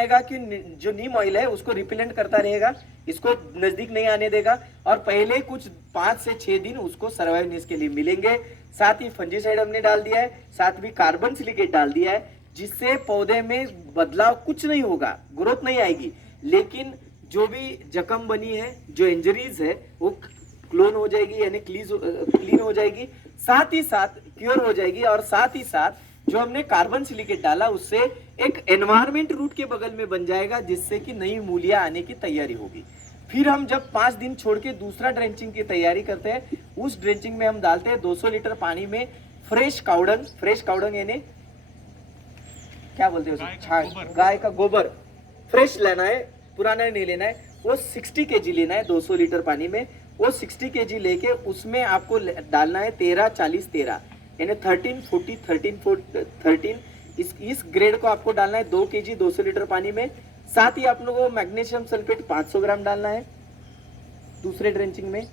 आएगा कि जो नीम ऑयल है उसको रिपेलेंट करता रहेगा, इसको नजदीक नहीं आने देगा, और पहले कुछ 5 से 6 दिन उसको सर्वाइवनेस के लिए मिलेंगे। साथ ही फंजीसाइड हमने डाल दिया है, साथ भी कार्बन सिलिकेट डाल दिया है, जिससे पौधे में बदलाव कुछ नहीं होगा, ग्रोथ नहीं आएगी, लेकिन जो भी जख्म बनी है, जो इंजरीज है, वो क्लोन हो जाएगी, यानी क्लीन हो जाएगी, साथ ही साथ क्योर हो जाएगी। और साथ ही साथ जो हमने कार्बन सिलिकेट डाला उससे एक एनवायरमेंट रूट के बगल में बन जाएगा, जिससे कि नई मूलियां आने की तैयारी होगी। फिर हम जब 5 दिन छोड़ के दूसरा ड्रेंचिंग की तैयारी करते हैं, उस ड्रेंचिंग में हम डालते हैं 200 लीटर पानी में फ्रेश काउडंग यानी क्या बोलते हैं उसे, गाय का गोबर फ्रेश लेना है, पुराना नहीं लेना है। वो 60 kg लेना है 200 लीटर पानी में। वो 60 kg लेके उसमें आपको डालना है 13-40-13 यानी 13-40-13-13। इस ग्रेड को आपको डालना है 2 kg 200 लीटर पानी में। साथ ही आप लोगों को मैग्नीशियम सल्फेट 500 ग्राम डालना है दूसरे ड्रेंचिंग में।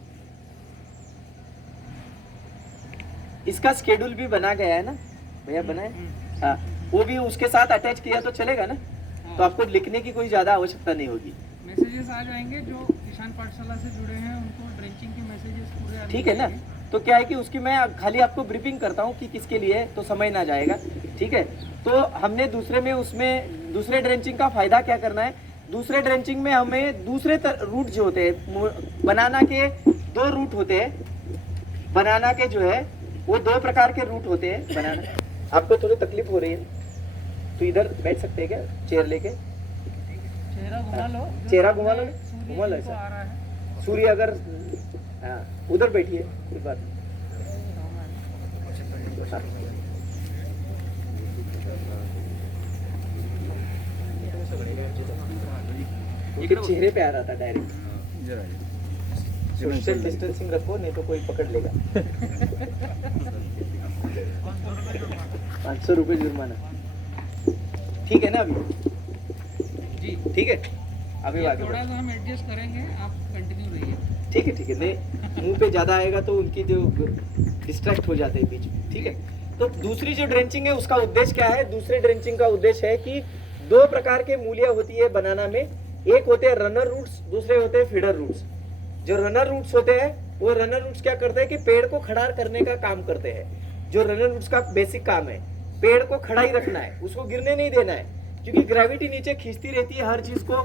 इसका शेड्यूल भी बना गया है ना भैया, बनाए? हाँ, वो भी उसके साथ अटैच किया तो चलेगा ना। तो आपको लिखने की कोई ज्यादा आवश्यकता नहीं होगी। मैसेजेस आ जाएंगे जो किसान पाठशाला से जुड़े हैं उनको ड्रेंचिंग के मैसेजेस पूरे ठीक है ना। तो क्या है कि उसकी मैं खाली आपको ब्रीफिंग करता हूँ कि किसके लिए है, तो समय ना जाएगा। ठीक है, तो हमने दूसरे ड्रेंचिंग का फायदा क्या करना है। दूसरे ड्रेंचिंग में हमें दूसरे रूट जो होते हैं, बनाना के 2 रूट होते हैं। बनाना के जो है वो 2 प्रकार के रूट होते हैं। बनाना, आपको थोड़ी तकलीफ हो रही है तो इधर बैठ सकते हैं क्या, चेयर लेके? चेहरा घुमा लो, चेहरा घुमा लो, घुमा लो आ रहा है। सूर्य अगर, हाँ उधर बैठिए, कोई बात नहीं। ये चेहरे पे आ रहा था डायरेक्ट। सोशल डिस्टेंसिंग रखो, नहीं तो कोई पकड़ लेगा। 500 रुपये जुर्माना। ठीक है ना अभी? जी ठीक है, अभी आगे थोड़ा सा हम एडजस्ट करेंगे, आप कंटिन्यू रहिए। ठीक है, ठीक है। नहीं, मुंह पे ज्यादा आएगा तो उनकी जो डिस्ट्रैक्ट हो जाते हैं बीच में। ठीक है, तो दूसरी जो ड्रेंचिंग है उसका उद्देश्य क्या है? दूसरी ड्रेंचिंग का उद्देश्य है कि 2 प्रकार के मूलियां होती है बनाना में। एक होते हैं रनर रूट्स, दूसरे होते हैं फीडर रूट्स। जो रनर रूट्स होते हैं, वो रनर रूट्स क्या करते हैं कि पेड़ को खड़ा करने का काम करते हैं। जो रनर रूट्स का बेसिक काम है, पेड़ को खड़ा ही रखना है, उसको गिरने नहीं देना है, क्योंकि ग्रेविटी नीचे खींचती रहती है हर चीज को।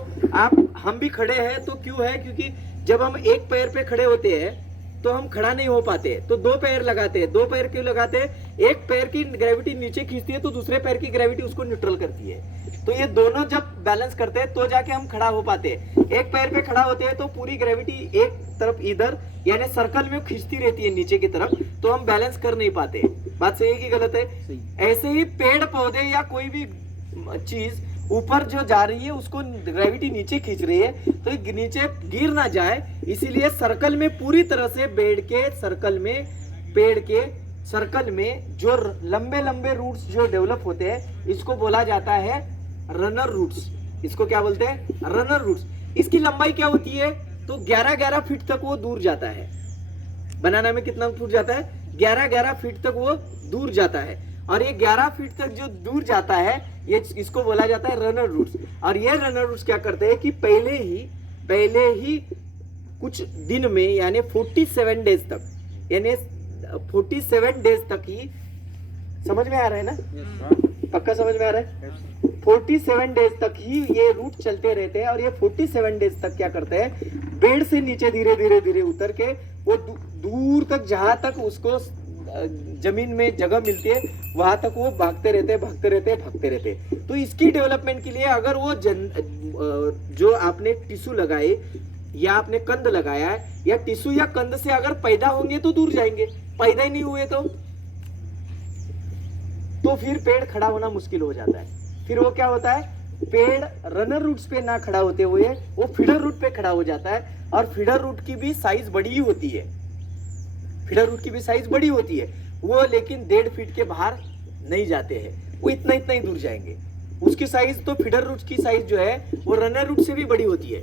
हम भी खड़े हैं तो क्यों है? क्योंकि जब हम एक पैर पे खड़े होते हैं तो हम खड़ा नहीं हो पाते, तो 2 पैर लगाते हैं। 2 पैर क्यों लगाते हैं? एक पैर की ग्रेविटी नीचे खींचती है तो दूसरे पैर की ग्रेविटी उसको न्यूट्रल करती है। तो ये दोनों जब बैलेंस करते हैं तो जाके हम खड़ा हो पाते हैं। एक पैर पे खड़ा होते हैं तो पूरी ग्रेविटी एक तरफ इधर यानी सर्कल में खींचती रहती है नीचे की तरफ, तो हम बैलेंस कर नहीं पाते। बात सही है कि गलत है? ऐसे ही पेड़ पौधे या कोई भी चीज ऊपर जो जा रही है उसको ग्रेविटी नीचे खींच रही है, तो ये नीचे गिर ना जाए, इसीलिए सर्कल में पूरी तरह से पेड़ के सर्कल में जो लंबे रूट्स जो डेवलप होते हैं, इसको बोला जाता है रनर रूट्स। इसको क्या बोलते हैं? Runner roots. इसकी लंबाई क्या होती है? तो 11-11 फीट तक वो दूर जाता है। बनाना में कितना फुट जाता है? 11-11 फीट तक वो दूर जाता है। और ये 11 फीट तक जो दूर जाता है, ये इसको बोला जाता है रनर रूट्स। और ये रनर रूट्स क्या करते हैं कि पहले ही कुछ दिन में यानी 47 डेज तक, यानी 47 डेज तक ही, समझ में आ रहा है ना? पक्का समझ में आ रहा है? 47 डेज तक ही ये रूट चलते रहते हैं। और ये 47 डेज तक क्या करते हैं? पेड़ से नीचे धीरे धीरे उतर के वो दूर तक, जहां तक उसको जमीन में जगह मिलती है, वहां तक वो भागते रहते। तो इसकी डेवलपमेंट के लिए अगर वो जो आपने टिश्यू लगाए या आपने कंद लगाया है, या टिश्यू या कंद से अगर पैदा होंगे तो दूर जाएंगे, पैदा ही नहीं हुए तो फिर पेड़ खड़ा होना मुश्किल हो जाता है। फिर वो क्या होता है? पेड़ रनर रूट्स पे ना खड़ा होते हुए वो फीडर रूट पे खड़ा हो जाता है। और फीडर रूट की भी साइज बड़ी होती है, वो लेकिन 1.5 फीट के बाहर नहीं जाते हैं, वो इतना ही दूर जाएंगे। उसकी साइज तो फीडर रूट की साइज जो है वो रनर रूट से भी बड़ी होती है,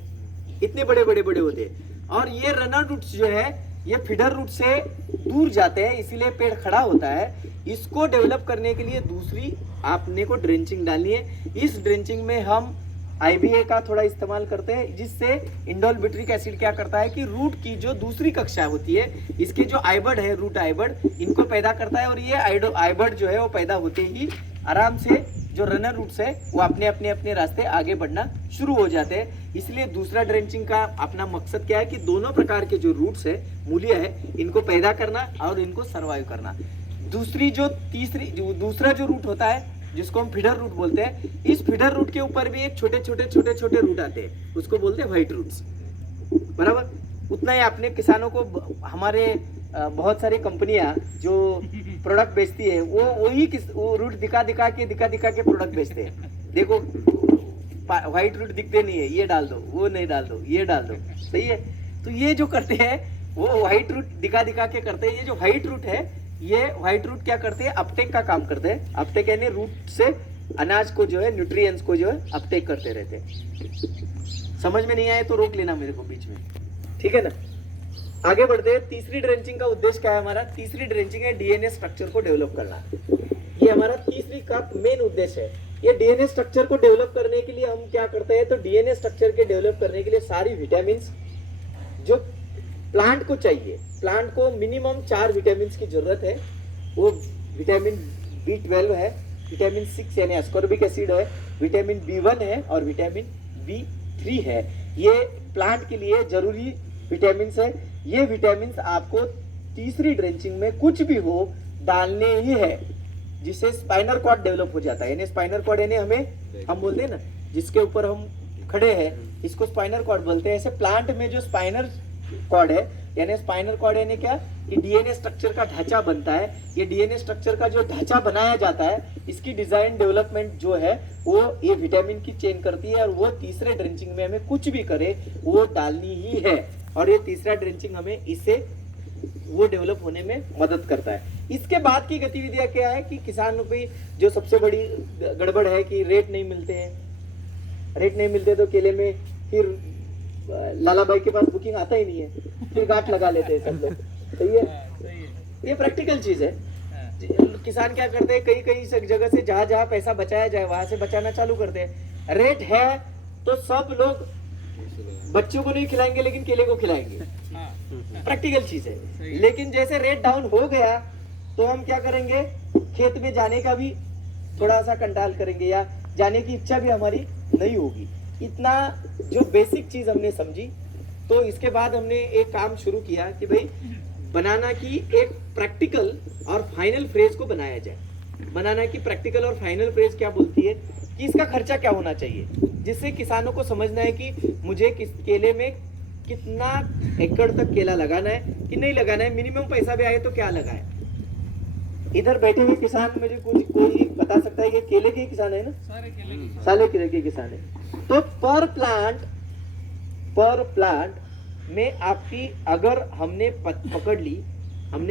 इतने बड़े होते हैं। और ये रनर रूट्स जो है ये फीडर रूट से दूर जाते हैं, इसीलिए पेड़ खड़ा होता है। इसको डेवलप करने के लिए दूसरी आपने को ड्रेंचिंग डालनी है। इस ड्रेंचिंग में हम IBA का थोड़ा इस्तेमाल करते हैं, जिससे इंडोल बिट्रिक एसिड क्या करता है कि रूट की जो दूसरी कक्षा होती है, इसके जो आइबर्ड है, रूट आइबर्ड, इनको पैदा करता है, और ये आइबर्ड जो है वो पैदा होते ही आराम से जो रनर रूट्स है वो अपने अपने अपने रास्ते आगे बढ़ना शुरू हो जाते हैं। इसलिए दूसरा ड्रेंचिंग का अपना मकसद क्या है कि दोनों प्रकार के जो रूट्स है, मूल्य है, इनको पैदा करना और इनको सर्वाइव करना। दूसरा जो रूट होता है जिसको हम फीडर रूट बोलते हैं, इस फीडर रूट के ऊपर भी एक छोटे छोटे रूट आते हैं, उसको बोलते हैं व्हाइट रूट्स। बराबर, उतना ही अपने किसानों को हमारे बहुत सारी कंपनियां जो प्रोडक्ट बेचती है वो रूट दिखा दिखा के प्रोडक्ट बेचते हैं। देखो व्हाइट रूट दिखते नहीं है, ये डाल दो, वो नहीं डाल दो, ये डाल दो, सही है। तो ये जो करते हैं वो व्हाइट रूट दिखा के करते हैं। ये जो व्हाइट रूट है, ये व्हाइट रूट क्या करते हैं, अपटेक का काम करते हैं। अपटेक यानी रूट से अनाज को जो है, न्यूट्रिएंट्स को जो है अपटेक करते रहते हैं। समझ में नहीं आए तो रोक लेना मेरे को बीच में, ठीक है ना। आगे बढ़ते हैं। तीसरी ड्रेंचिंग का उद्देश्य क्या है हमारा? तीसरी ड्रेंचिंग है डीएनए स्ट्रक्चर को डेवलप करना। ये हमारा तीसरी का मेन उद्देश्य है। ये डीएनए स्ट्रक्चर को डेवलप करने के लिए हम क्या करते हैं, तो डीएनए स्ट्रक्चर के डेवलप करने के लिए सारी विटामिन जो प्लांट को चाहिए, प्लांट को मिनिमम 4 विटामिन की जरूरत है। वो विटामिन B12 है, विटामिन 6 यानी एस्कॉर्बिक एसिड है, विटामिन B1 है और विटामिन B3 है। ये प्लांट के लिए जरूरी विटामिन है। ये विटामिन आपको तीसरी ड्रेंचिंग में कुछ भी हो डालने ही है, जिससे स्पाइनल कॉर्ड डेवलप हो जाता है। यानी स्पाइनल कॉर्ड यानी हम बोलते हैं ना, जिसके ऊपर हम खड़े हैं, इसको स्पाइनल कॉर्ड बोलते हैं। ऐसे प्लांट में जो स्पाइनल कॉर्ड है, यानी स्पाइनल कॉर्ड यानी क्या, कि डीएनए स्ट्रक्चर का ढांचा बनता है। ये डीएनए स्ट्रक्चर का जो ढांचा बनाया जाता है, इसकी डिजाइन डेवलपमेंट जो है वो ये विटामिन की चेन करती है, और वो तीसरे ड्रेंचिंग में हमें कुछ भी करे वो डालनी ही है। और ये तीसरा ड्रेंचिंग हमें इससे वो डेवलप होने में मदद करता है। इसके बाद की गतिविधियां क्या है कि किसानों की जो सबसे बड़ी गड़बड़ है कि रेट नहीं मिलते हैं। रेट नहीं मिलते तो केले में फिर लाला भाई के पास बुकिंग आता ही नहीं है, फिर गांठ लगा लेते हैं सब लोग। सही है, ये प्रैक्टिकल चीज है। किसान क्या करते हैं, कई जगह से जहां पैसा बचाया जाए वहां से बचाना चालू करते हैं। रेट है तो सब लोग बच्चों को नहीं खिलाएंगे लेकिन केले को खिलाएंगे, प्रैक्टिकल चीज है। लेकिन जैसे रेट डाउन हो गया तो हम क्या करेंगे, खेत में जाने का भी थोड़ा सा कंटाल करेंगे या जाने की इच्छा भी हमारी नहीं होगी। इतना जो बेसिक चीज हमने समझी, तो इसके बाद हमने एक काम शुरू किया कि भाई बनाना की एक प्रैक्टिकल और फाइनल फ्रेज को बनाया जाए। बनाना की प्रैक्टिकल और फाइनल फ्रेज क्या बोलती है कि इसका खर्चा क्या होना चाहिए, जिससे किसानों को समझना है कि मुझे किस केले में कितना एकड़ तक केला लगाना है कि नहीं लगाना है, मिनिमम पैसा भी आए तो क्या लगाए। इधर बैठे हुए किसान मुझे कोई बता सकता है कि केले के किसान है ना? सारे केले के किसान है। तो पर प्लांट में आपकी अगर हमने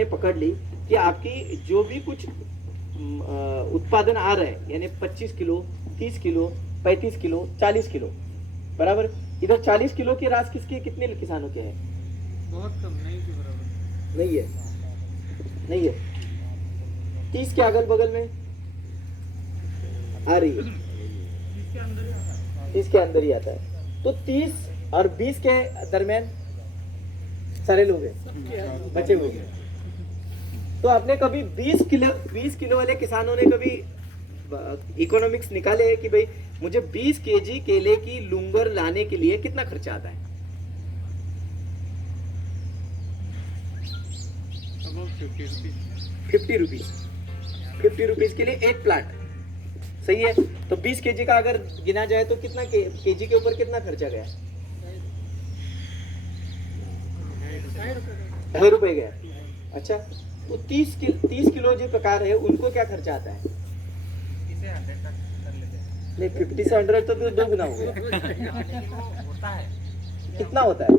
पकड़ ली कि आपकी जो भी कुछ उत्पादन आ रहा है, यानी 25 किलो, 30 किलो, 35 किलो, 40 किलो, बराबर। इधर 40 किलो की रास कितने किसानों के है? बहुत कम, नहीं के बराबर नहीं है। 30 के अगल बगल में आ रही है, 30 के अंदर ही आता है। तो 30 और 20 के दरमियान सारे लोग हैं, बचे हुए हैं। तो आपने कभी 20 किलो वाले किसानों ने कभी इकोनॉमिक्स निकाले है कि भाई मुझे 20 केजी केले की लुंगर लाने के लिए कितना खर्चा आता है? ₹50 के लिए एक प्लांट, सही है। तो 20 केजी का अगर गिना जाए तो कितना केजी के ऊपर कितना खर्चा गया? ₹2.5 गया। अच्छा, तो 30 किलो जो प्रकार है उनको क्या खर्चा आता है? नहीं, 50 से 100 तो 2 गुना हो गया। होता है, कितना होता है?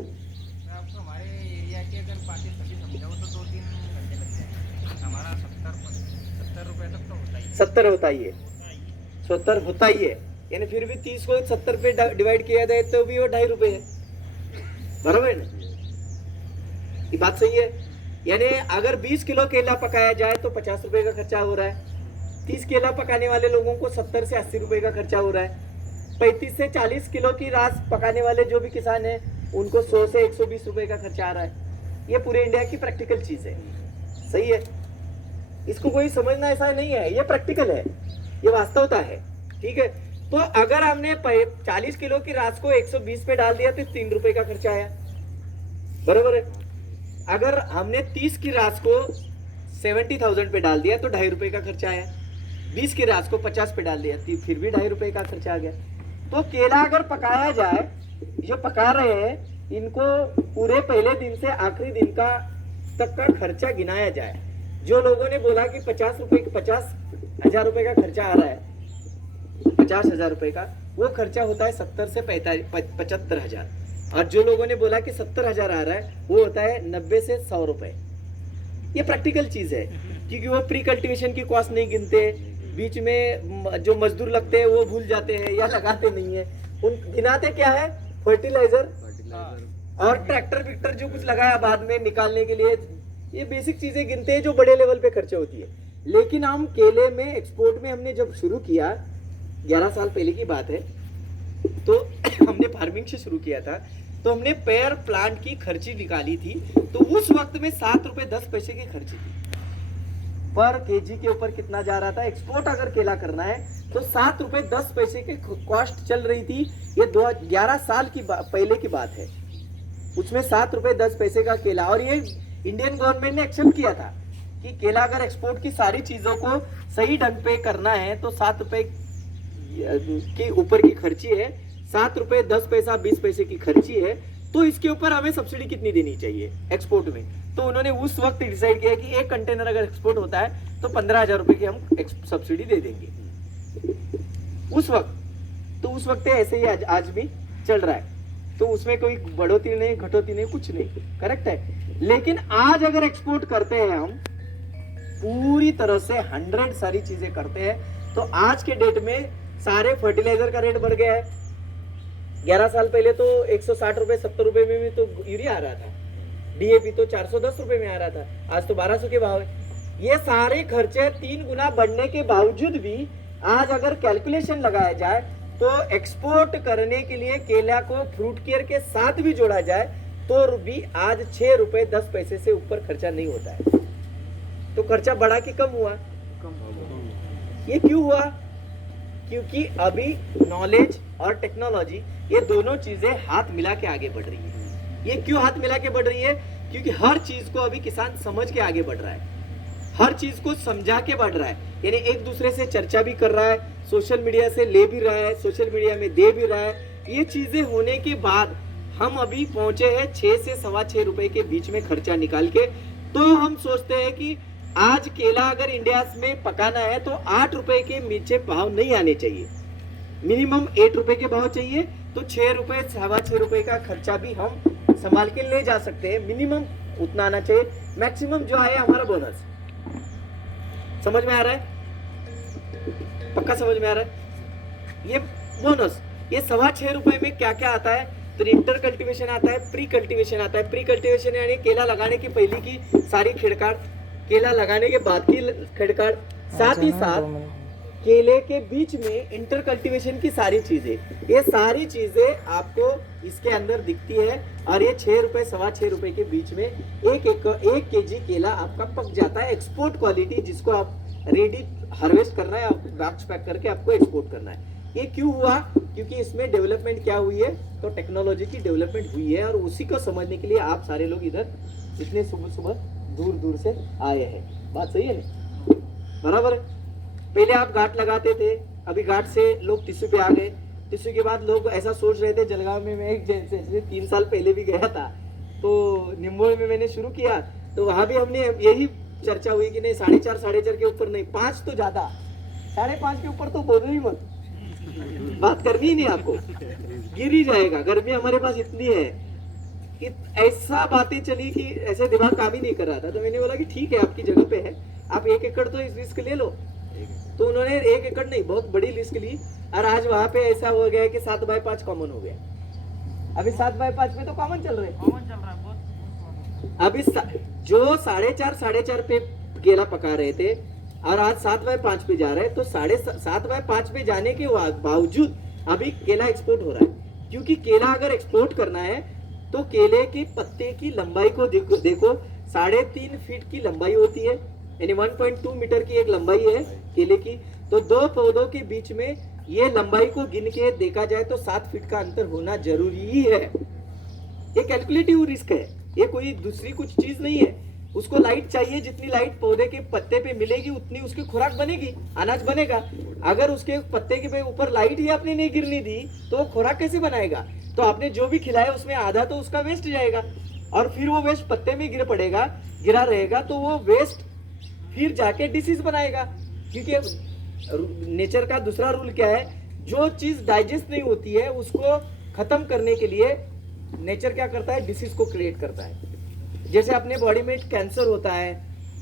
आपको हमारे एरिया के अगर 5-6 समझाओ तो 2-3 घंटे लग जाएंगे। हमारा 70 रुपए तक तो होता ही 70 होता ही है, 70 होता ही है। यानी फिर भी 30 को 70 पे डिवाइड किया जाए तो भी वो ₹2.5 है, बराबर है ना? ये बात सही है। यानी अगर 20 किलो केला पकाया जाए तो ₹50 का खर्चा हो रहा है। 30 केला पकाने वाले लोगों को 70 से 80 रुपए का खर्चा हो रहा है। 35 से 40 किलो की रास पकाने वाले जो भी किसान हैं उनको 100 से 120 रुपए का खर्चा आ रहा है। ये पूरे इंडिया की प्रैक्टिकल चीज है, सही है। इसको कोई समझना ऐसा नहीं है, ये प्रैक्टिकल है, ये वास्तवता है, ठीक है। तो अगर हमने 40 किलो की रास को 120 पे डाल दिया तो 3 रुपए का खर्चा आया, बरोबर है। अगर हमने 30 की रास को 70,000 पे डाल दिया तो 2.5 रुपए का खर्चा आया। 20 की रास को 50 पे डाल दिया तो फिर भी 2.5 रुपए का खर्चा आ गया। तो केला अगर पकाया जाए, जो पका रहे हैं इनको पूरे पहले दिन से आखिरी दिन का तक का खर्चा गिनाया जाए। जो लोगों ने बोला कि 50,000 रुपए का खर्चा आ रहा है, 50,000 रुपए का, वो खर्चा होता है 70 से 75,000। और जो लोगों ने बोला कि 70,000 आ रहा है वो होता है 90 से 100 रुपए। ये प्रैक्टिकल चीज है, क्योंकि वो प्री कल्टीवेशन की कॉस्ट नहीं गिनते, बीच में जो मजदूर लगते हैं वो भूल जाते हैं या लगाते नहीं है। उन गिनाते क्या है, फर्टिलाइजर और ट्रैक्टर विक्टर जो कुछ लगाया बाद में निकालने के लिए, ये बेसिक चीजें गिनते हैं जो बड़े लेवल पे खर्चे होती है। लेकिन हम केले में एक्सपोर्ट में हमने जब शुरू किया, 11 साल पहले की बात है, तो हमने फार्मिंग से शुरू किया था, तो हमने पेयर प्लांट की खर्ची निकाली थी, तो उस वक्त में 7 रुपए 10 पैसे की खर्ची थी। पर केजी के ऊपर कितना जा रहा था, एक्सपोर्ट अगर केला करना है तो 7 रुपए 10 पैसे की कॉस्ट चल रही थी। ये 11 साल की पहले की बात है, उसमें 7 रुपए 10 पैसे का केला। और ये इंडियन गवर्नमेंट ने एक्सेप्ट किया था कि केला अगर एक्सपोर्ट की सारी चीजों को सही ढंग पे करना है तो 7 रुपए के ऊपर की खर्ची है, 7 रुपए 10 पैसा 20 पैसे की खर्ची है, तो इसके ऊपर हमें सब्सिडी कितनी देनी चाहिए एक्सपोर्ट में। तो उन्होंने उस वक्त डिसाइड किया कि एक कंटेनर अगर एक्सपोर्ट होता है तो 15,000 रुपए की हम सब्सिडी दे देंगे उस वक्त। तो उस वक्त ऐसे ही आज भी चल रहा है, तो उसमें कोई बढ़ोतरी नहीं घटोतरी नहीं, कुछ नहीं, करेक्ट है। लेकिन आज अगर एक्सपोर्ट करते हैं हम पूरी तरह से 100 सारी चीजें करते हैं, तो आज के डेट में सारे फर्टिलाइजर का रेट बढ़ गया है। 11 साल पहले तो 160 रुपए 70 रुपए में भी तो यूरिया आ रहा था, डीएपी तो 410 रुपए में आ रहा था, आज तो 1200 के भाव है। ये सारे खर्चे 3 गुना बढ़ने के बावजूद भी आज अगर कैलकुलेशन लगाया जाए तो एक्सपोर्ट करने के लिए केला को फ्रूट केयर के साथ भी जोड़ा जाए तो भी आज 6 रुपए 10 पैसे से ऊपर खर्चा नहीं होता है। तो खर्चा बढ़ा कि कम हुआ? ये क्यों हुआ? क्योंकि अभी नॉलेज और टेक्नोलॉजी, ये दोनों चीजें हाथ मिला के आगे बढ़ रही है। ये क्यों हाथ मिला के बढ़ रही है? क्योंकि हर चीज को अभी किसान समझ के आगे बढ़ रहा है, हर चीज को समझा के बढ़ रहा है, यानी एक दूसरे से चर्चा भी कर रहा है, सोशल मीडिया से ले भी रहा है, सोशल मीडिया में दे भी रहा है। ये चीजें होने के बाद हम अभी पहुंचे हैं 6 से 6.25 रुपए के बीच में खर्चा निकाल के। तो हम सोचते हैं कि आज केला अगर इंडिया में पकाना है तो 8 रुपए के नीचे भाव नहीं आने चाहिए, मिनिमम 8 रुपए के भाव चाहिए। तो 6 रुपए 6.25 रुपए का खर्चा भी हम संभाल के ले जा सकते हैं, मिनिमम उतना आना चाहिए। मैक्सिमम जो आए हमारा बोनस। समझ में आ रहा है? पक्का समझ में आ रहा है? ये बोनस, ये 6.25 रुपए में क्या क्या आता है? तो इंटर कल्टीवेशन आता है, प्री कल्टीवेशन आता है। प्री कल्टीवेशन यानी केला लगाने की पहले की सारी खिड़काड़, केला लगाने के बाद की खिड़काड़, साथ ही साथ केले के बीच में इंटर कल्टीवेशन की सारी चीजें, ये सारी चीजें आपको इसके अंदर दिखती है। और ये 6 रुपए 6.25 रुपए के बीच में एक केजी केला आपका पक जाता है, एक्सपोर्ट क्वालिटी, जिसको आप रेडी हार्वेस्ट करना है, बॉक्स पैक करके आपको एक्सपोर्ट करना है। ये क्यों हुआ? क्योंकि इसमें डेवलपमेंट क्या हुई है, तो टेक्नोलॉजी की डेवलपमेंट हुई है, और उसी को समझने के लिए आप सारे लोग इधर इतने सुबह सुबह दूर दूर से आए हैं। बात सही है, बराबर है? पहले आप गांठ लगाते थे, अभी गांठ से लोग टिश्यू पे आ गए। टिश्यू के बाद लोग ऐसा सोच रहे थे, जलगांव में मैं एक जैसे 3 साल पहले भी गया था, तो निम्बोई में मैंने शुरू किया, तो वहां भी हमने यही चर्चा हुई कि नहीं 4.5 के ऊपर नहीं, 5 तो ज्यादा, 5.5 के ऊपर तो बोलो ही मत, बात करनी ही नहीं, आपको गिर ही जाएगा। गर्मी हमारे पास इतनी है, ऐसा बातें चली कि ऐसे दिमाग काम ही नहीं कर रहा था। तो मैंने बोला कि ठीक है, आपकी जगह पे है, आप 1 एकड़ तो इस रिस्क ले लो। तो उन्होंने 1 एकड़ नहीं, बहुत बड़ी रिस्क ली, और आज वहां पे ऐसा हो गया कि 7/5 कॉमन हो गया। अभी 7/5 पे तो कॉमन चल रहे हैं, अभी जो 4.5 पे केला पका रहे थे और आज 7/5 पे जा रहे हैं, तो 7.5 पे जाने के बावजूद अभी केला एक्सपोर्ट हो रहा है, क्योंकि केला अगर एक्सपोर्ट करना है तो केले के पत्ते की लंबाई को देखो 3.5 फीट की लंबाई होती है, यानी 1.2 मीटर की एक लंबाई है केले की। तो दो पौधों के बीच में ये लंबाई को गिन के देखा जाए तो 7 फीट का अंतर होना जरूरी ही है। ये कैलकुलेटिव रिस्क है, ये कोई दूसरी कुछ चीज नहीं है। उसको लाइट चाहिए, जितनी लाइट पौधे के पत्ते पे मिलेगी उतनी उसकी खुराक बनेगी, अनाज बनेगा। अगर उसके पत्ते के पे ऊपर लाइट ही आपने नहीं गिरने दी तो वो खुराक कैसे बनाएगा? तो आपने जो भी खिलाया उसमें आधा तो उसका वेस्ट जाएगा, और फिर वो वेस्ट पत्ते में गिरा रहेगा, तो वो वेस्ट फिर जाके डिसीज बनाएगा। क्योंकि नेचर का दूसरा रूल क्या है, जो चीज डाइजेस्ट नहीं होती है उसको खत्म करने के लिए नेचर क्या करता है, डिसीज को क्रिएट करता है। जैसे अपने बॉडी में कैंसर होता है,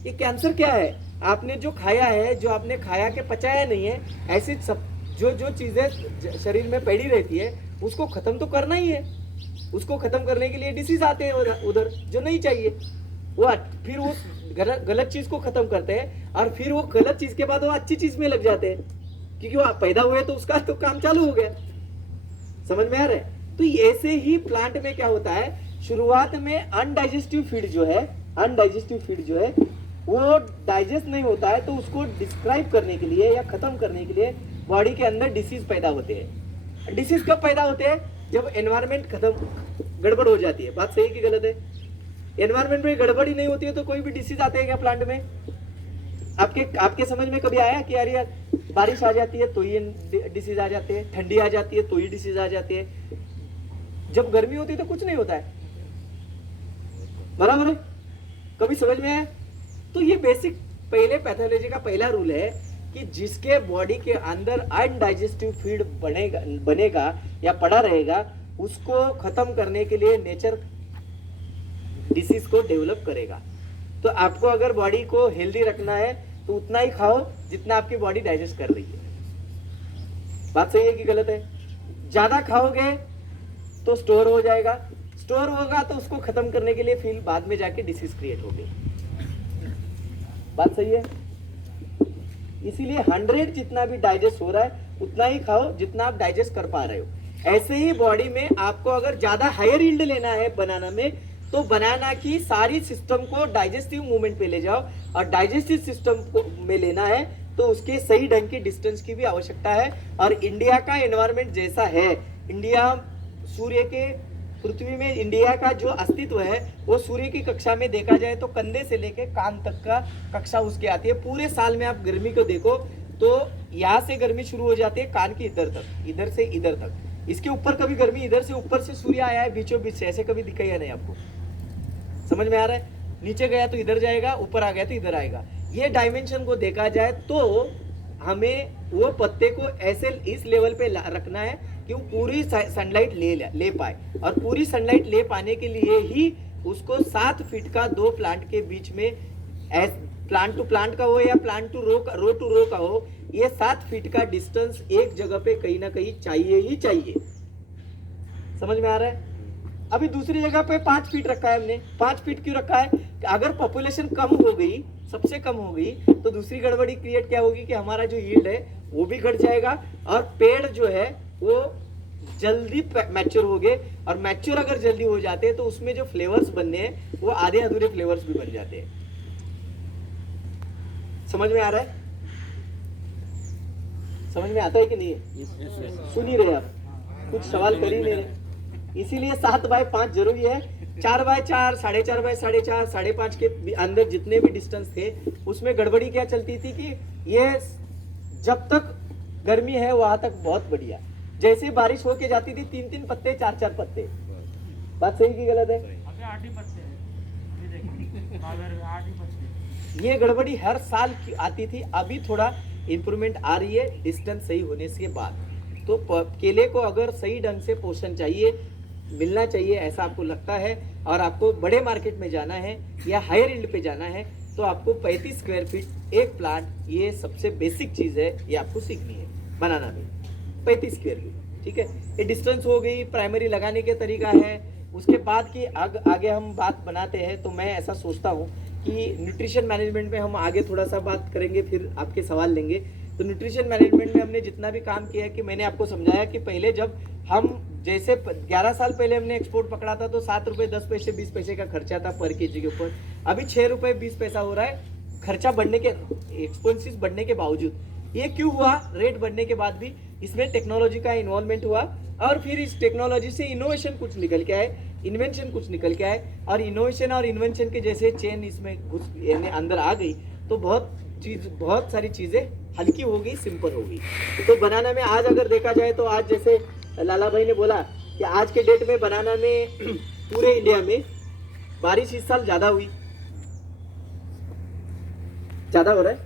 ये कैंसर क्या है, आपने जो खाया है, जो आपने खाया के पचाया नहीं है, ऐसी सब जो चीजें शरीर में पड़ी रहती है उसको खत्म तो करना ही है। उसको खत्म करने के लिए डिसीज आते हैं उधर जो नहीं चाहिए, वो फिर वो गलत चीज को खत्म करते हैं, और फिर वो गलत चीज के बाद वो अच्छी चीज में लग जाते हैं, क्योंकि वो पैदा हुए तो उसका तो काम चालू हो गया। समझ में आ रहा है? तो ऐसे ही प्लांट में क्या होता है, शुरुआत में अनडाइजेस्टिव फीड जो है वो डाइजेस्ट नहीं होता है, तो उसको डिस्क्राइब करने के लिए या खत्म करने के लिए बॉडी के अंदर डिसीज पैदा होते हैं। डिसीज कब पैदा होते हैं? जब एनवायरमेंट गड़बड़ हो जाती है। बात सही कि गलत है? एनवायरमेंट में गड़बड़ी नहीं होती है तो कोई भी डिसीज आते हैं क्या प्लांट में? आपके समझ में कभी आया कि यार बारिश आ जाती है तो ये डिसीज आ जाते हैं, ठंडी आ जाती है तो ये डिसीज आ जाती है, जब गर्मी होती है तो कुछ नहीं होता है? बराबर है? कभी समझ में आया? तो ये बेसिक पहले पैथोलॉजी का पहला रूल है कि जिसके बॉडी के अंदर अनडाइजेस्टिव फीड बनेगा या पड़ा रहेगा, उसको खत्म करने के लिए नेचर डिसीज को डेवलप करेगा। तो आपको अगर बॉडी को हेल्दी रखना है तो उतना ही खाओ जितना आपकी बॉडी डाइजेस्ट कर रही है। बात सही है कि गलत है? ज्यादा खाओगे तो स्टोर हो जाएगा, स्टोर होगा तो उसको खत्म करने के लिए फिर बाद में जाके डिसीज क्रिएट होगी। बात सही है? इसीलिए 100 जितना भी डाइजेस्ट हो रहा है उतना ही खाओ जितना आप डाइजेस्ट कर पा रहे हो। ऐसे ही बॉडी में आपको अगर ज्यादा हायर यील्ड लेना है बनाना में, तो बनाना की सारी सिस्टम को डाइजेस्टिव मूवमेंट पे ले जाओ, और डाइजेस्टिव सिस्टम को में लेना है तो उसके सही ढंग की डिस्टेंस की भी आवश्यकता है। और इंडिया का एनवायरमेंट जैसा है, इंडिया सूर्य के पृथ्वी में इंडिया का जो अस्तित्व है वो सूर्य की कक्षा में देखा जाए तो कंधे से लेके कान तक का कक्षा उसके आती है। पूरे साल में आप गर्मी को देखो तो यहाँ से गर्मी शुरू हो जाती है कान की इधर तक, इधर से इधर तक। इसके ऊपर कभी गर्मी इधर से ऊपर से सूर्य आया है बीचों बीच से, ऐसे कभी दिखा या नहीं आपको? समझ में आ रहा है? नीचे गया तो इधर जाएगा, ऊपर आ गया तो इधर आएगा। ये डायमेंशन को देखा जाए तो हमें वो पत्ते को ऐसे इस लेवल पे रखना है कि वो पूरी सनलाइट ले पाए, और पूरी सनलाइट ले पाने के लिए ही उसको 7 फीट का 2 प्लांट के बीच में, प्लांट टू प्लांट का हो या प्लांट टू रो टू रो का हो, ये 7 फीट का डिस्टेंस एक जगह पे कहीं ना कहीं चाहिए ही चाहिए। समझ में आ रहा है? अभी दूसरी जगह पे 5 फीट रखा है हमने। 5 फीट क्यों रखा है? अगर पॉपुलेशन कम हो गई, सबसे कम हो गई, तो दूसरी गड़बड़ी क्रिएट क्या होगी कि हमारा जो यील्ड है वो भी घट जाएगा, और पेड़ जो है वो जल्दी मैच्योर हो गए, और मैच्योर अगर जल्दी हो जाते हैं तो उसमें जो फ्लेवर्स बनने हैं वो आधे अधूरे फ्लेवर्स भी बन जाते हैं। समझ में आ रहा है? समझ में आता है कि नहीं? सुन ही रहे आप, कुछ सवाल कर ही नहीं रहे। इसीलिए 7 बाय 5 जरूरी है। 4 बाय 4, 4.5 बाय 4.5, 5.5 के अंदर जितने भी डिस्टेंस थे उसमें गड़बड़ी क्या चलती थी कि ये जब तक गर्मी है वहां तक बहुत बढ़िया, जैसे बारिश होके जाती थी 3-3 पत्ते 4-4 पत्ते। बात सही की गलत है? अभी 8 ही पत्ते हैं, अभी देखो 8 ही पत्ते। ये गड़बड़ी हर साल की आती थी, अभी थोड़ा इंप्रूवमेंट आ रही है डिस्टेंस सही होने के बाद। तो केले को अगर सही ढंग से पोषण चाहिए, मिलना चाहिए ऐसा आपको लगता है, और आपको बड़े मार्केट में जाना है या हायर यील्ड पे जाना है, तो आपको 35 स्क्वायर फीट एक प्लांट, ये सबसे बेसिक चीज़ है, ये आपको सीखनी है बनाना भी। 35 स्क्वायर फीट, ठीक है? ये डिस्टेंस हो गई, प्राइमरी लगाने के तरीका है। उसके बाद की आगे हम बात बनाते हैं, तो मैं ऐसा सोचता हूँ कि न्यूट्रिशन मैनेजमेंट में हम आगे थोड़ा सा बात करेंगे, फिर आपके सवाल लेंगे। तो न्यूट्रिशन मैनेजमेंट में हमने जितना भी काम किया है कि मैंने आपको समझाया कि पहले जब हम जैसे 11 साल पहले हमने एक्सपोर्ट पकड़ा था तो 7 रुपये 10 पैसे 20 पैसे का खर्चा था पर केजी के ऊपर, अभी 6 रुपये 20 पैसा हो रहा है खर्चा बढ़ने के, एक्सपेंसिस बढ़ने के बावजूद। ये क्यों हुआ? रेट बढ़ने के बाद भी इसमें टेक्नोलॉजी का इन्वॉल्वमेंट हुआ और फिर इस टेक्नोलॉजी से इनोवेशन कुछ निकल के आए, इन्वेंशन कुछ निकल के आए और इनोवेशन और इन्वेंशन के जैसे चेन इसमें घुस यानी अंदर आ गई तो बहुत सारी चीज़ें हल्की हो गई, सिंपल हो गई। तो बनाना में आज अगर देखा जाए तो आज जैसे लाला भाई ने बोला कि आज के डेट में बनाना में पूरे इंडिया में बारिश इस साल ज़्यादा हुई, ज़्यादा हो रहा है?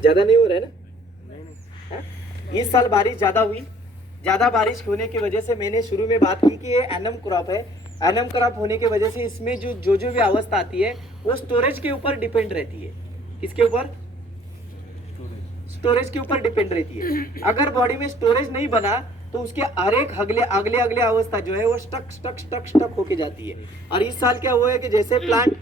ज़्यादा नहीं हो रहा है ना? हाँ? इस साल बारिश ज़्यादा हुई। ज़्यादा बारिश होने की वजह से मैंने शुरू में बात की कि ये एनम क्रॉप है। एनम क्रॉप होने की वजह से इसमें जो भी अवस्था आती है वो स्टोरेज के ऊपर डिपेंड रहती है। किसके ऊपर? स्टोरेज के ऊपर डिपेंड रहती है। अगर बॉडी में स्टोरेज नहीं बना तो उसके हर एक अगले अवस्था जो है वो स्टक होके जाती है। और इस साल क्या हुआ है कि जैसे प्लांट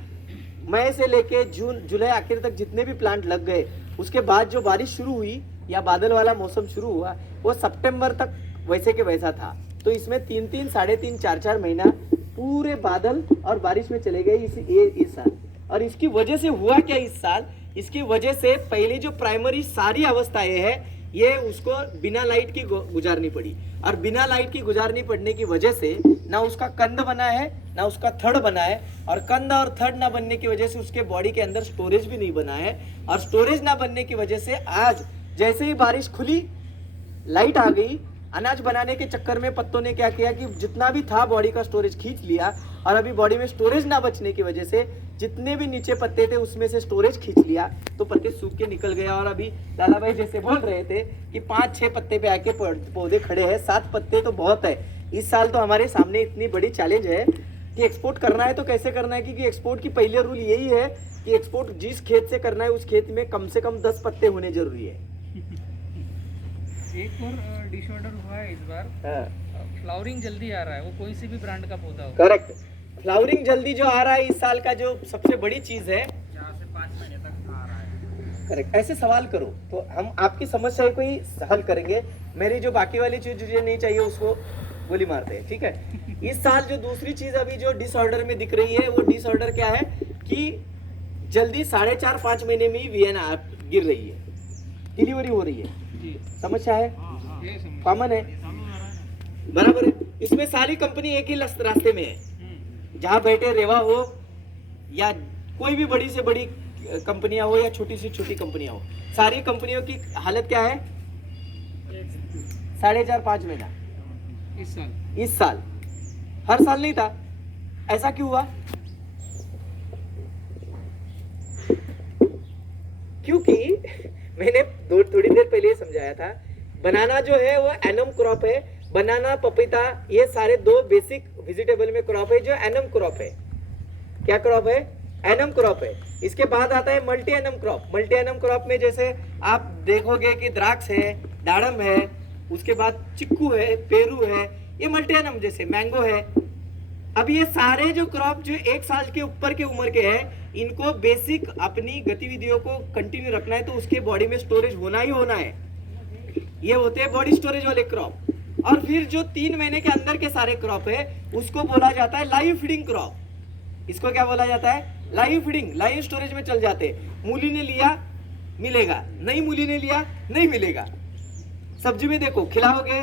मई से लेके जून जुलाई आखिर तक जितने भी प्लांट लग गए, उसके बाद जो बारिश शुरू हुई या बादल वाला मौसम शुरू हुआ वो सितंबर तक वैसे के वैसा था। तो इसमें 3-3, 3.5, 4-4 महीना पूरे बादल और बारिश में चले गए इस साल। और इसकी वजह से हुआ क्या इस साल? इसकी वजह से पहले जो प्राइमरी सारी अवस्थाएं हैं ये उसको बिना लाइट की गुजारनी पड़ी, और बिना लाइट की गुजारनी पड़ने की वजह से ना उसका कंद बना है ना उसका थड़ बना है, और कंद और थड़ ना बनने की वजह से उसके बॉडी के अंदर स्टोरेज भी नहीं बना है। और स्टोरेज ना बनने की वजह से आज जैसे ही बारिश खुली, लाइट आ गई, अनाज बनाने के चक्कर में पत्तों ने क्या किया कि जितना भी था बॉडी का स्टोरेज खींच लिया, और अभी बॉडी में स्टोरेज ना बचने की वजह से जितने भी नीचे पत्ते थे उसमें से स्टोरेज खींच लिया, तो पत्ते सूख के निकल गए। और अभी लाला भाई जैसे बोल रहे थे कि 5-6 पत्ते पे आके पौधे खड़े हैं, 7 पत्ते तो बहुत है। इस साल तो हमारे सामने इतनी बड़ी चैलेंज है कि एक्सपोर्ट करना है तो कैसे करना है, क्योंकि एक्सपोर्ट की पहले रूल यही है कि एक्सपोर्ट जिस खेत से करना है उस खेत में कम से कम 10 पत्ते होने जरूरी है। एक और डिसऑर्डर हुआ है इस बार, फ्लावरिंग जल्दी आ रहा है, वो कोई सी भी ब्रांड का पौधा हो। करेक्ट, फ्लावरिंग जल्दी जो आ रहा है इस साल का जो सबसे बड़ी चीज है, 4 से 5 महीने तक आ रहा है। करेक्ट। ऐसे सवाल करो तो हम आपकी समस्या को ही हल करेंगे। मेरी जो बाकी वाली चीज मुझे नहीं चाहिए उसको गोली मारते हैं, ठीक है। इस साल जो दूसरी चीज अभी जो डिसऑर्डर में दिख रही है वो डिसऑर्डर क्या है कि जल्दी 4.5-5 महीने में ही वीएन गिर रही है, डिलीवरी हो रही है। समस्या है, कॉमन है, बराबर है। इसमें सारी कंपनी एक ही रास्ते में है, जहाँ बैठे रेवा हो या कोई भी बड़ी से बड़ी कंपनियां हो या छोटी से छोटी कंपनियां हो, सारी कंपनियों की हालत क्या है? 4.5-5 महीना इस साल। हर साल नहीं था, ऐसा क्यों हुआ? क्योंकि मैंने थोड़ी देर पहले ही समझाया था, बनाना जो है वो एनम क्रॉप है। बनाना, पपीता, ये सारे 2 बेसिक वेजिटेबल में क्रॉप है जो एनम क्रॉप है। क्या क्रॉप है? एनम क्रॉप है। इसके बाद आता है multi annum crop. Multi annum crop में जैसे आप देखोगे कि द्राक्ष है, दाड़म है, उसके बाद चिक्कू है, पेरू है, ये मल्टी एनम जैसे मैंगो है। अब ये सारे जो क्रॉप जो 1 साल के ऊपर के उम्र के हैं, इनको बेसिक अपनी गतिविधियों को कंटिन्यू रखना है तो उसके बॉडी में स्टोरेज होना ही होना है। ये होते हैं बॉडी स्टोरेज वाले क्रॉप। और फिर जो 3 महीने के अंदर के सारे क्रॉप है उसको बोला जाता है लाइव फीडिंग क्रॉप। इसको क्या बोला जाता है? लाइव फीडिंग, लाइव स्टोरेज में चल जाते हैं। मूली ने लिया मिलेगा, नहीं मूली ने लिया नहीं मिलेगा। सब्जी में देखो, खिलाओगे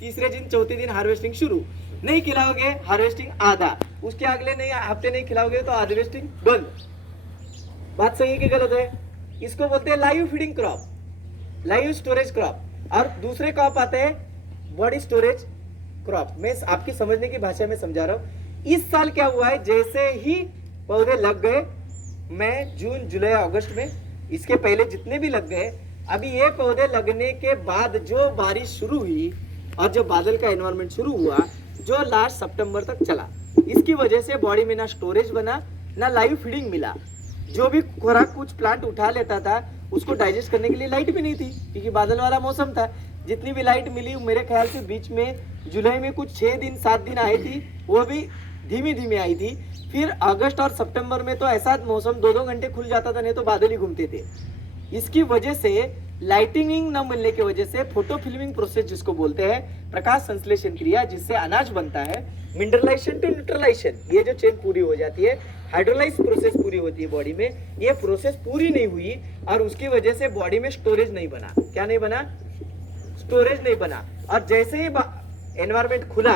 तीसरे दिन चौथे दिन हार्वेस्टिंग शुरू, नहीं खिलाओगे हार्वेस्टिंग आधा, उसके अगले नहीं हफ्ते नहीं खिलाओगे तो हार्वेस्टिंग बंद। बात सही है कि गलत है? इसको बोलते हैं live feeding crop, live storage crop. और दूसरे क्रॉप आते हैं बॉडी स्टोरेज क्रॉप। मैं आपकी समझने की भाषा में समझा रहा हूं। इस साल क्या हुआ है, जैसे ही पौधे लग गए मई, जून, जुलाई, अगस्त में, इसके पहले जितने भी लग गए, अभी ये पौधे लगने के बाद जो बारिश शुरू हुई और जो बादल का एनवायरनमेंट शुरू हुआ जो लास्ट सितंबर तक चला, इसकी वजह से बॉडी में ना स्टोरेज बना ना लाइव फीडिंग मिला। जो भी खुराक कुछ प्लांट उठा लेता था उसको डाइजेस्ट करने के लिए लाइट भी नहीं थी, क्योंकि बादल वाला मौसम था। जितनी भी लाइट मिली मेरे ख्याल से बीच में जुलाई में कुछ 6 दिन 7 दिन आई थी, वो भी धीमी धीमी आई थी। फिर अगस्त और सितंबर में तो ऐसा मौसम 2-2 घंटे खुल जाता था, नहीं तो बादल ही घूमते थे। इसकी वजह से लाइटिंग न मिलने की वजह से फोटो फिल्मिंग प्रोसेस जिसको बोलते हैं, प्रकाश संश्लेषण क्रिया जिससे अनाज बनता है, मिनरलाइजेशन टू न्यूट्रलाइजेशन, ये जो चेन पूरी हो जाती है, हाइड्रोलाइज प्रोसेस पूरी होती है बॉडी में, ये प्रोसेस पूरी नहीं हुई और उसकी वजह से बॉडी में स्टोरेज नहीं बना। क्या नहीं बना? स्टोरेज नहीं बना। और जैसे ही एनवायरमेंट खुला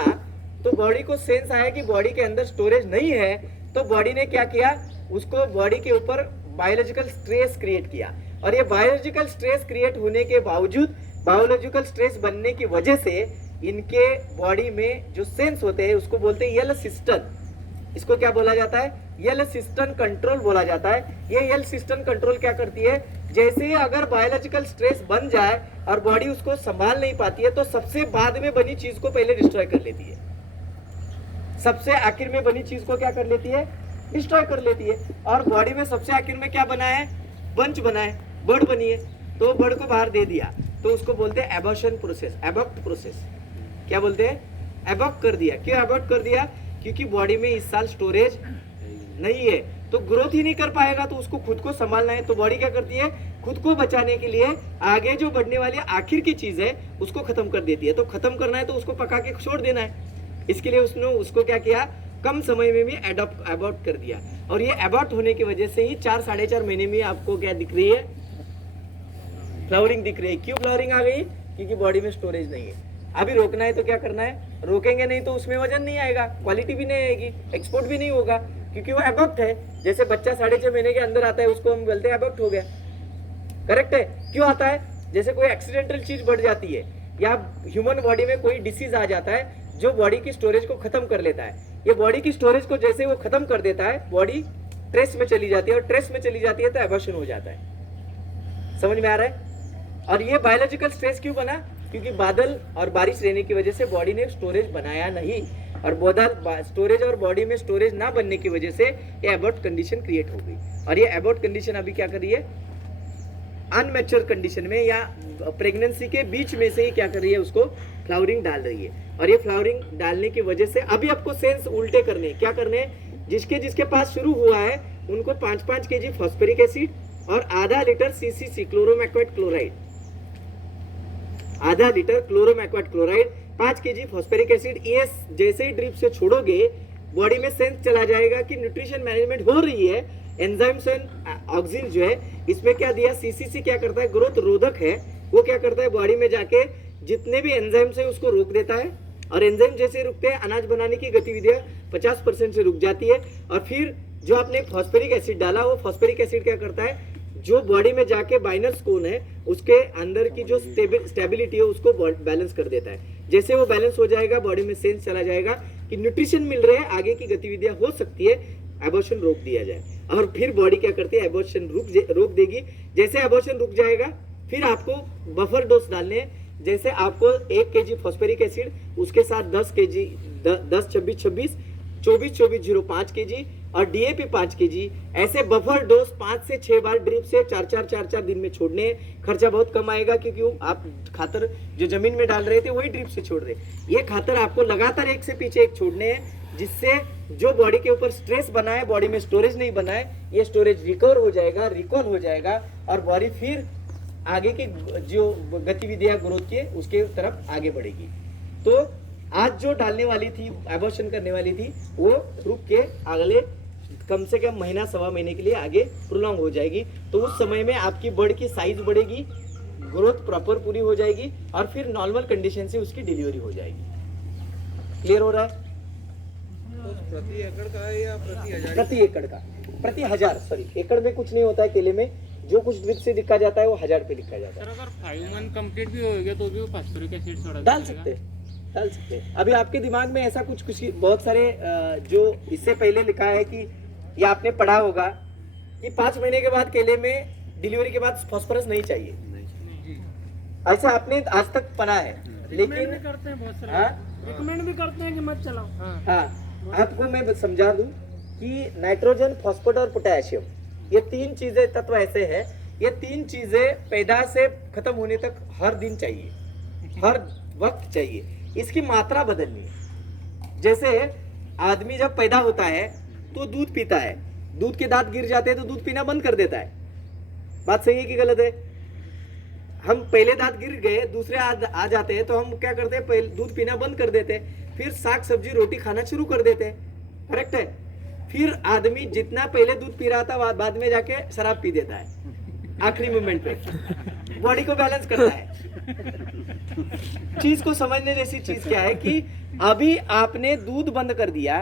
तो बॉडी को सेंस आया कि बॉडी के अंदर स्टोरेज नहीं है, तो बॉडी ने क्या किया, उसको बॉडी के ऊपर बायोलॉजिकल स्ट्रेस क्रिएट किया। और ये बायोलॉजिकल स्ट्रेस क्रिएट होने के बावजूद, बायोलॉजिकल स्ट्रेस बनने की वजह से इनके बॉडी में जो सेंस होते हैं उसको बोलते हैं यल सिस्टम। इसको क्या बोला जाता है? यल सिस्टम कंट्रोल बोला जाता है। ये यल सिस्टम कंट्रोल क्या करती है, जैसे ही अगर बायोलॉजिकल स्ट्रेस बन जाए और बॉडी उसको संभाल नहीं पाती है तो सबसे बाद में बनी चीज को पहले डिस्ट्रॉय कर लेती है। सबसे आखिर में बनी चीज को क्या कर लेती है? डिस्ट्रॉय कर लेती है। और बॉडी में सबसे आखिर में क्या बना है? बंच बना है, बर्ड बनी है, तो बर्ड को बाहर दे दिया, तो उसको बोलते हैं एबॉर्शन प्रोसेस, एबॉर्ट प्रोसेस। क्या बोलते हैं? एबॉर्ट कर दिया। क्यों एबॉर्ट कर दिया? क्योंकि बॉडी में इस साल स्टोरेज नहीं है, तो ग्रोथ ही नहीं कर पाएगा, तो उसको खुद को संभालना है। तो बॉडी क्या करती है? खुद को बचाने के लिए आगे जो बढ़ने वाली आखिर की चीज है उसको खत्म कर देती है। तो खत्म करना है तो उसको पका के छोड़ देना है। इसके लिए उसने उसको क्या किया, कम समय में भी अबॉर्ट कर दिया। और ये अबॉर्ट होने की वजह से ही 4-4.5 महीने में आपको क्या दिख रही है? फ्लावरिंग दिख रही है। क्यों फ्लावरिंग आ गई? क्योंकि बॉडी में स्टोरेज नहीं है। अभी रोकना है तो क्या करना है? रोकेंगे नहीं तो उसमें वजन नहीं आएगा, क्वालिटी भी नहीं आएगी, एक्सपोर्ट भी नहीं होगा, क्योंकि वो अबॉर्ट है। जैसे बच्चा 6.5 महीने के अंदर आता है उसको हम बोलते हैं अबॉर्ट हो गया। करेक्ट है? क्यों आता है? जैसे कोई एक्सीडेंटल चीज बढ़ जाती है या ह्यूमन बॉडी में कोई डिसीज आ जाता है जो बॉडी की स्टोरेज को खत्म कर लेता है। ये बॉडी की स्टोरेज को जैसे वो खत्म कर देता है, बॉडी ट्रेस में चली जाती है, और ट्रेस में चली जाती है तो एबॉर्शन हो जाता है। समझ में आ रहा है? और ये बायोलॉजिकल स्ट्रेस क्यों बना? क्योंकि बादल और बारिश रहने की वजह से बॉडी ने स्टोरेज बनाया नहीं, और स्टोरेज और बॉडी में स्टोरेज ना बनने की वजह से ये एबॉर्ट कंडीशन क्रिएट हो गई। और ये एबॉर्ट कंडीशन अभी क्या कर रही है? अनमैच्योर कंडीशन में या प्रेगनेंसी के बीच में से ही क्या कर रही है? उसको फ्लावरिंग डाल रही है। और ये फ्लावरिंग डालने की वजह से अभी आपको सेंस उल्टे करने, क्या करने? जिसके पास शुरू हुआ है उनको 5-5 kg फॉस्फोरिक एसिड और आधा लीटर CCC क्लोरोमैक्वाट क्लोराइड, आधा litre chlormequat chloride, 5 kg phosphoric acid, ये जैसे ही ड्रिप से छोड़ोगे बॉडी में सेंस चला जाएगा कि न्यूट्रिशन मैनेजमेंट हो रही है। एंजाइम्स एंड ऑक्सीजन जो है इसमें क्या दिया? CCC क्या करता है? ग्रोथ रोधक है। वो क्या करता है? बॉडी में जाके जितने भी एंजाइम्स है उसको रोक देता है, और एंजाइम जैसे रुकते हैं अनाज बनाने की गतिविधियां 50% से रुक जाती है। और फिर जो आपने फॉस्फोरिक एसिड डाला, वो फॉस्फोरिक एसिड क्या करता है? जो बॉडी में जाके बाइनर्स कोन है उसके अंदर की जो स्टेबिलिटी है उसको बैलेंस कर देता है। जैसे वो बैलेंस हो जाएगा, बॉडी में सेंस चला जाएगा कि न्यूट्रिशन मिल रहे हैं, आगे की गतिविधियां हो सकती है, एबॉर्शन रोक दिया जाए। और फिर बॉडी क्या करती है? एबॉर्शन रोक देगी। जैसे एबॉर्शन रुक जाएगा फिर आपको बफर डोज डालने हैं। जैसे आपको 1 kg फॉस्फोरिक एसिड, उसके साथ 10 kg 10-26-26 24-24-05 kg और DAP 5 kg, ऐसे बफर डोज 5 से 6 बार ड्रिप से 4-4 दिन में छोड़ने हैं। खर्चा बहुत कम आएगा क्योंकि आप खातर जो जमीन में डाल रहे थे वही ड्रिप से छोड़ रहे। ये खातर आपको लगातार एक से पीछे एक छोड़ने हैं, जिससे जो बॉडी के ऊपर स्ट्रेस बना है, बॉडी में स्टोरेज नहीं बना है, ये स्टोरेज रिकवर हो जाएगा, रिकॉल हो जाएगा, और बॉडी फिर आगे की जो गतिविधियां ग्रोथ की उसके तरफ आगे बढ़ेगी। तो आज जो डालने वाली थी, एबॉर्शन करने वाली थी, वो रुक के अगले कम से कम महीना 1.25 महीने के लिए आगे प्रोलॉन्ग हो जाएगी। तो उस समय में आपकी बर्ड की साइज बढ़ेगी, ग्रोथ प्रॉपर पूरी हो जाएगी, और फिर नॉर्मल कंडीशन से उसकी डिलीवरी हो जाएगी। क्लियर हो रहा है? तो प्रति एकड़ का है या प्रति हजार? प्रति एकड़ का, प्रति हजार, सॉरी, एकड़ में कुछ नहीं होता है केले में। जो कुछ ड्रिप से लिखा जाता है वो 1000 पे लिखा जाता है। सर अगर 5 मंथ कंप्लीट भी हो गया तो भी वो फॉस्फोरिक एसिड थोड़ा डाल सकते हैं। अभी आपके दिमाग में ऐसा कुछ बहुत सारे जो इससे पहले लिखा है कि, या आपने पढ़ा होगा कि 5 महीने के बाद केले में डिलीवरी के बाद फास्फोरस नहीं चाहिए, ऐसा आपने आज तक पढ़ा है। लेकिन करते हैं बहुत सारे, रिकमेंड भी करते हैं कि मत चलाओ। हाँ, आपको मैं समझा दूं कि नाइट्रोजन, फॉस्फेट और पोटेशियम, ये 3 चीजें तत्व ऐसे हैं, ये 3 चीजें पैदा से खत्म होने तक हर दिन चाहिए, हर वक्त चाहिए। इसकी मात्रा बदलनी है। जैसे आदमी जब पैदा होता है तो दूध पीता है, दूध के दांत गिर जाते हैं तो दूध पीना बंद कर देता है। बात सही है कि गलत है? हम पहले दांत गिर गए, दूसरे आ जाते हैं, तो हम क्या करते हैं, पहले दूध पीना बंद कर देते हैं, फिर साग सब्जी रोटी खाना शुरू कर देते हैं, करेक्ट है। फिर आदमी जितना पहले दूध पी रहा था बाद में जाके शराब पी देता है आखिरी मोमेंट पे, बॉडी को बैलेंस करता है। चीज को समझने जैसी चीज क्या है कि अभी आपने दूध बंद कर दिया,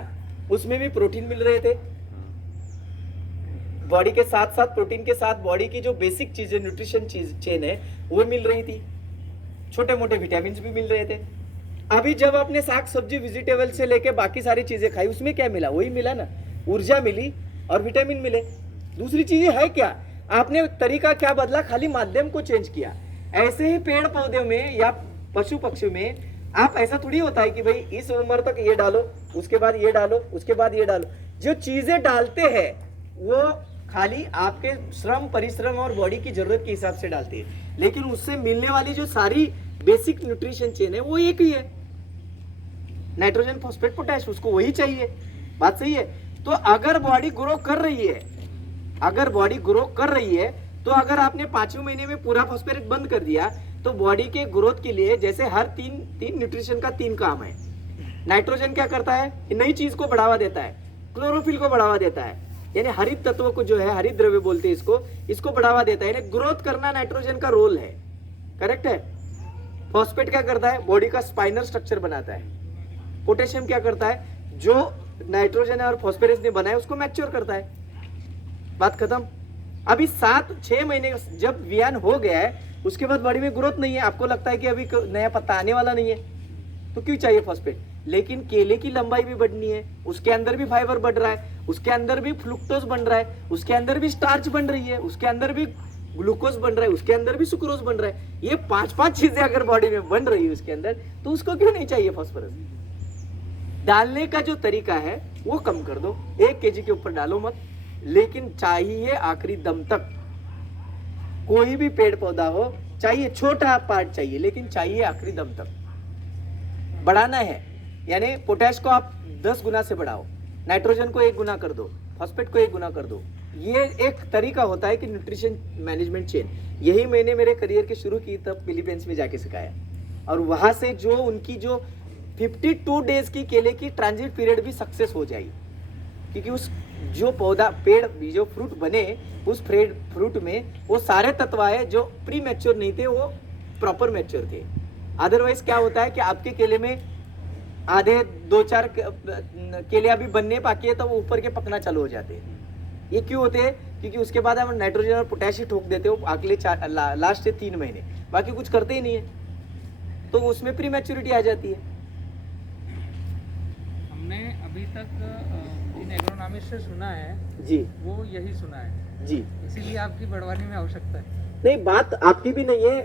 उसमें भी प्रोटीन मिल रहे थे, बॉडी के साथ साथ प्रोटीन के साथ बॉडी की जो बेसिक चीजें न्यूट्रिशन चेन है वो मिल रही थी, छोटे मोटे विटामिन भी मिल रहे थे। अभी जब आपने साग सब्जी वेजिटेबल से लेके बाकी सारी चीजें खाई, उसमें क्या मिला, वही मिला ना, ऊर्जा मिली और विटामिन मिले। दूसरी चीजें है क्या, आपने तरीका क्या बदला, खाली माध्यम को चेंज किया। ऐसे ही पेड़ पौधे में या पशु पक्षी में आप ऐसा थोड़ी होता है कि भाई इस उम्र तक ये डालो, उसके बाद ये डालो, उसके बाद ये डालो। जो चीजें डालते हैं वो खाली आपके श्रम परिश्रम और बॉडी की जरूरत के हिसाब से डालते हैं, लेकिन उससे मिलने वाली जो सारी बेसिक न्यूट्रिशन चेन है वो एक ही है, नाइट्रोजन फॉस्फेट पोटैश, उसको वही चाहिए। बात सही है। तो अगर बॉडी ग्रो कर रही है, अगर बॉडी ग्रो कर रही है, तो अगर आपने 5वें महीने में पूरा फॉस्फेट बंद कर दिया, तो बॉडी के ग्रोथ के लिए जैसे हर तीन न्यूट्रिशन का 3 काम है। नाइट्रोजन क्या करता है, नई चीज को बढ़ावा देता है, क्लोरोफिल को बढ़ावा देता है, यानी हरित तत्व को जो है, हरित द्रव्य बोलते हैं इसको बढ़ावा देता है, यानी ग्रोथ करना नाइट्रोजन का रोल है, करेक्ट है। फॉस्फेट क्या करता है, बॉडी का स्पाइनल स्ट्रक्चर बनाता है। पोटेशियम क्या करता है, जो नाइट्रोजन और फॉस्फोरस ने बनाया उसको मैच्योर करता है। बात खत्म। अभी 7-6 महीने जब वियान हो गया है, उसके बाद बॉडी में ग्रोथ नहीं है, आपको लगता है कि अभी नया पत्ता आने वाला नहीं है, तो क्यों चाहिए फॉस्फेट। लेकिन केले की लंबाई भी बढ़नी है, उसके अंदर भी फाइबर बढ़ रहा है, उसके अंदर भी फ्रुक्टोज बन रहा है, उसके अंदर भी स्टार्च बन रही है, उसके अंदर भी ग्लूकोज बन रहा है, उसके अंदर भी सुक्रोज बन रहा है। ये 5-5 चीजें अगर बॉडी में बन रही है उसके अंदर, तो उसको क्यों नहीं चाहिए फॉस्फोरस। डालने का जो तरीका है वो कम कर दो, 1 kg के ऊपर डालो मत, लेकिन चाहिए आखिरी दम तक। कोई भी पेड़ पौधा हो, चाहिए छोटा पार्ट चाहिए, लेकिन चाहिए आखिरी दम तक। बढ़ाना है, यानी पोटैश को आप 10 गुना से बढ़ाओ, नाइट्रोजन को 1 गुना कर दो, फॉस्फेट को 1 गुना कर दो। ये एक तरीका होता है कि न्यूट्रिशन मैनेजमेंट चेन। यही मैंने मेरे करियर के शुरू की तब फिलीपींस में जाके सिखाया, और वहां से जो उनकी जो 52 डेज की केले की ट्रांजिट पीरियड भी सक्सेस हो जाएगी, क्योंकि उस जो पौधा पेड़ जो फ्रूट बने, उस फ्रूट में वो सारे तत्व आए जो प्री मैच्योर नहीं थे, वो प्रॉपर मैच्योर थे। अदरवाइज क्या होता है कि आपके केले में आधे 2-4 केले अभी बनने बाकी है, तो वो ऊपर के पकना चालू हो जाते हैं। ये क्यों होते हैं, क्योंकि उसके बाद हम नाइट्रोजन और पोटेशियम ठोक देते हो अगले लास्ट से 3 महीने, बाकी कुछ करते ही नहीं है, तो उसमें प्री मैच्योरिटी आ जाती है। हमने अभी तक इन एग्रोनॉमिस्ट से सुना है जी, वो यही सुना है जी, इसीलिए आपकी बड़वानी में आवश्यकता है। नहीं बात आपकी भी नहीं है।